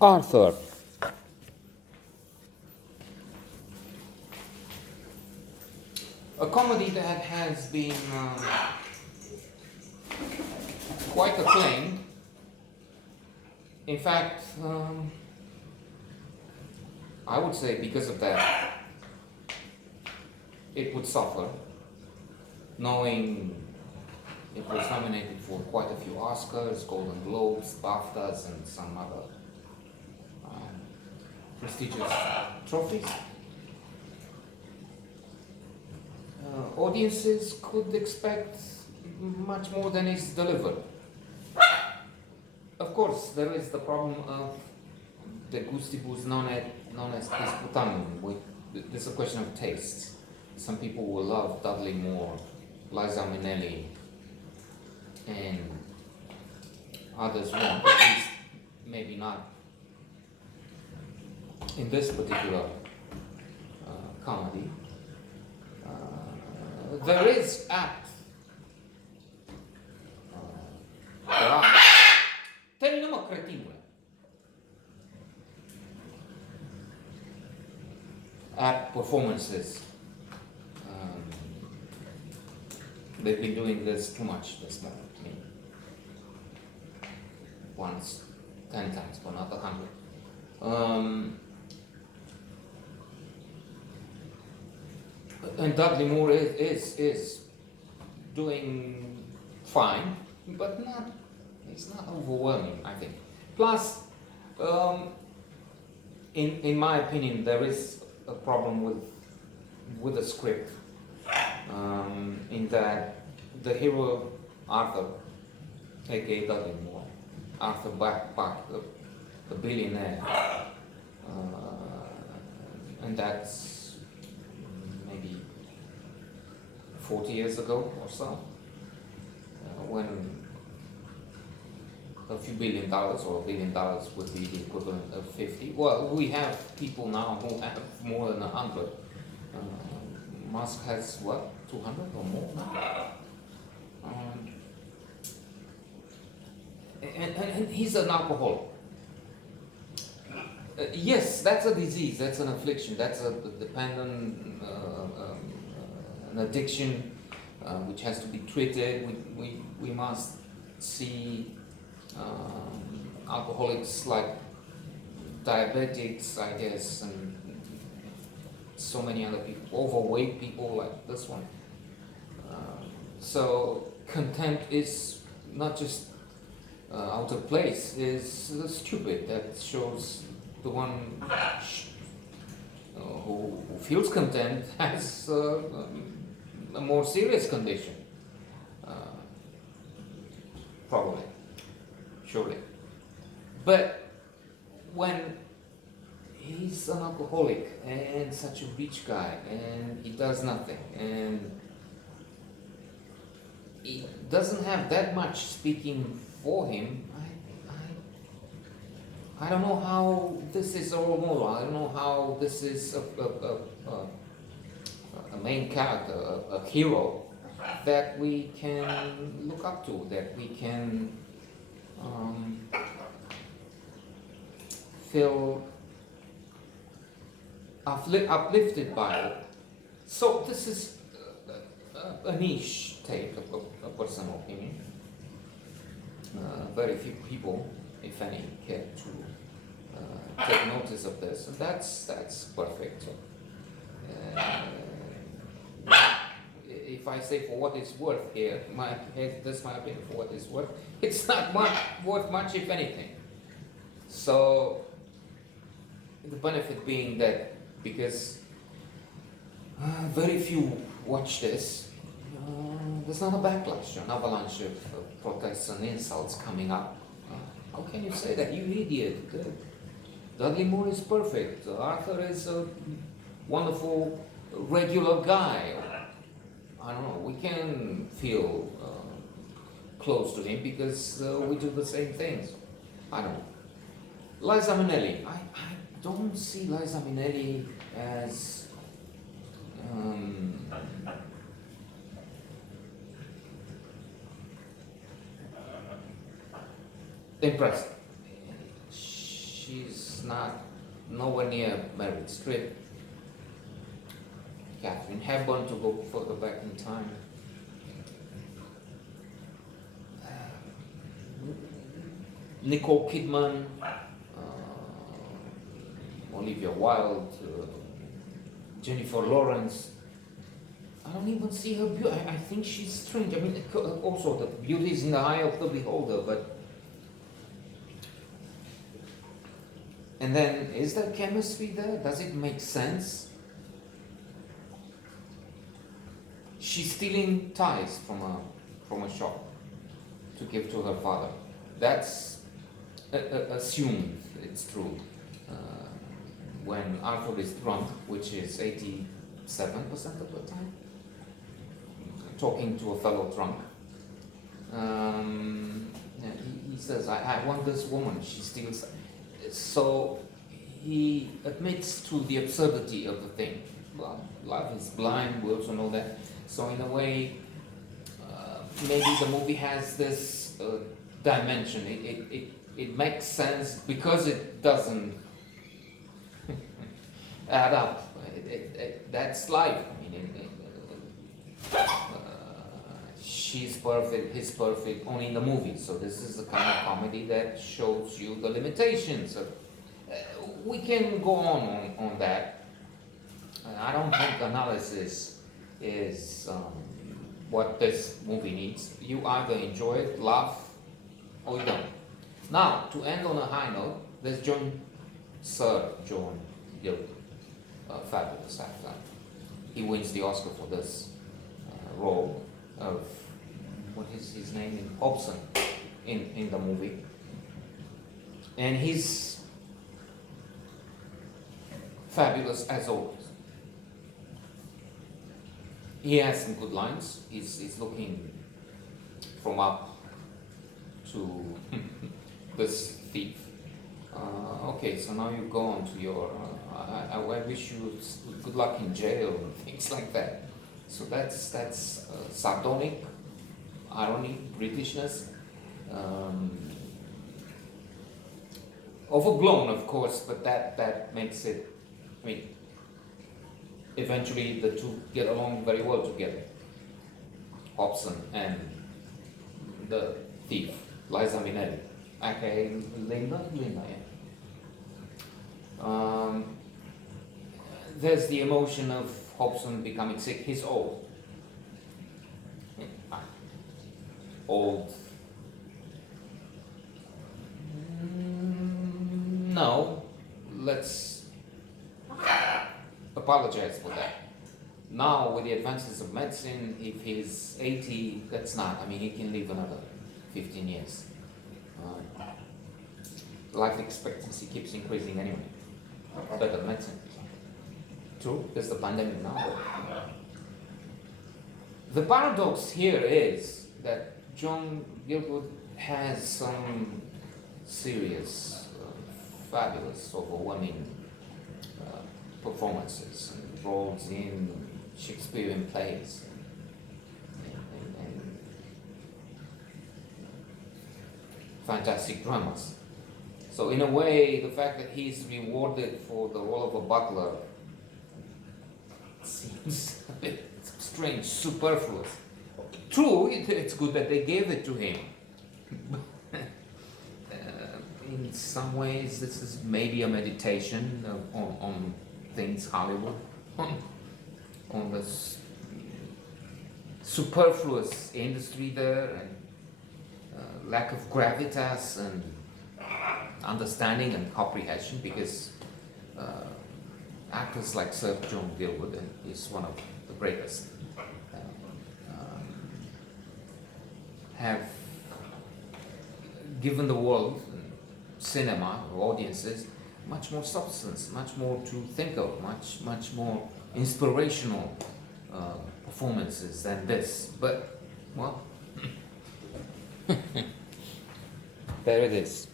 Arthur. A comedy that has been quite acclaimed. In fact, I would say because of that, it would suffer, knowing it was nominated for quite a few Oscars, Golden Globes, BAFTAs, and some other prestigious trophies. Audiences could expect much more than is delivered. Of course, there is the problem of the gustibus non est disputanum. It's a question of tastes. Some people will love Dudley Moore, Liza Minnelli, and others won't. At least, maybe not in this particular comedy. There is act. There are. Termină, mă, cretinule. Act performances. They've been doing this too much this morning. I mean, once, 10 times, but not 100. And Dudley Moore is doing fine, but it's not overwhelming, I think. Plus, in my opinion, there is a problem with the script, in that the hero Arthur, aka Dudley Moore, Arthur Bach, the billionaire, and that's 40 years ago or so, when a few $1 billion or $1 billion would be the equivalent of 50. Well, we have people now who have more than 100. Musk has what, 200 or more now? And he's an alcoholic. Yes, that's a disease, that's an affliction, that's a dependent, an addiction which has to be treated. We must see alcoholics like diabetics, I guess, and so many other people, overweight people like this one. So contempt is not just out of place, is stupid. That shows the one who feels contempt has a more serious condition, probably, surely. But when he's an alcoholic and such a rich guy and he does nothing and he doesn't have that much speaking for him, I don't know how this is a role model. I don't know how this is a main character, a hero that we can look up to, that we can feel uplifted by. So this is a niche take, a personal opinion. Very few people, if any, care to take notice of this, and that's perfect. If I say for what it's worth here, this my opinion for what it's worth, it's not worth much, if anything. So the benefit being that because very few watch this, there's not a backlash, an avalanche of protests and insults coming up. How can you say that, you idiot? Dudley Moore is perfect. Arthur is a wonderful, regular guy. I don't know, we can feel close to him because we do the same things. I don't know. Liza Minnelli. I don't see Liza Minnelli as impressive. she's not nowhere near Meryl Streep. Catherine Hepburn, to go further back in time. Nicole Kidman, Olivia Wilde, Jennifer Lawrence. I don't even see her beauty. I think she's strange. I mean, also the beauty is in the eye of the beholder, but. And then, is there chemistry there? Does it make sense? She's stealing ties from a shop to give to her father. That's assumed it's true. When Arthur is drunk, which is 87% of the time, talking to a fellow drunk, he says, I want this woman, she steals. So he admits to the absurdity of the thing. Well, love is blind, we also know that. So in a way, maybe the movie has this dimension. It makes sense because it doesn't add up. That's life. I mean, she's perfect, he's perfect, only in the movie. So this is the kind of comedy that shows you the limitations of. We can go on that. I don't think analysis is what this movie needs. You either enjoy it, laugh, or you don't. Now, to end on a high note, there's Sir John Gielgud, a fabulous actor. He wins the Oscar for this role of, what is his name, in Hobson in the movie. And he's fabulous as always. He has some good lines. He's looking from up to this thief. Okay, so now you go on to your. I wish you good luck in jail and things like that. So that's sardonic, irony, Britishness, overblown, of course, but that makes it. I mean, eventually the two get along very well together. Hobson and the thief, Liza Minnelli, aka Linda, yeah. There's the emotion of Hobson becoming sick. He's old. Old. No, let's apologize for that. Now, with the advances of medicine, if he's 80, that's not. I mean, he can live another 15 years. Life expectancy keeps increasing anyway. Better medicine. True, there's the pandemic now. The paradox here is that John Gielgud has some serious, fabulous, overwhelming performances and roles in Shakespearean plays and fantastic dramas. So in a way, the fact that he's rewarded for the role of a butler seems a bit strange, superfluous. True, it's good that they gave it to him. In some ways, this is maybe a meditation on things Hollywood, on this superfluous industry there, and lack of gravitas and understanding and comprehension, because actors like Sir John Gielgud is one of the greatest, have given the world, cinema, audiences, much more substance, much more to think of, much more inspirational performances than this. But, well, there it is.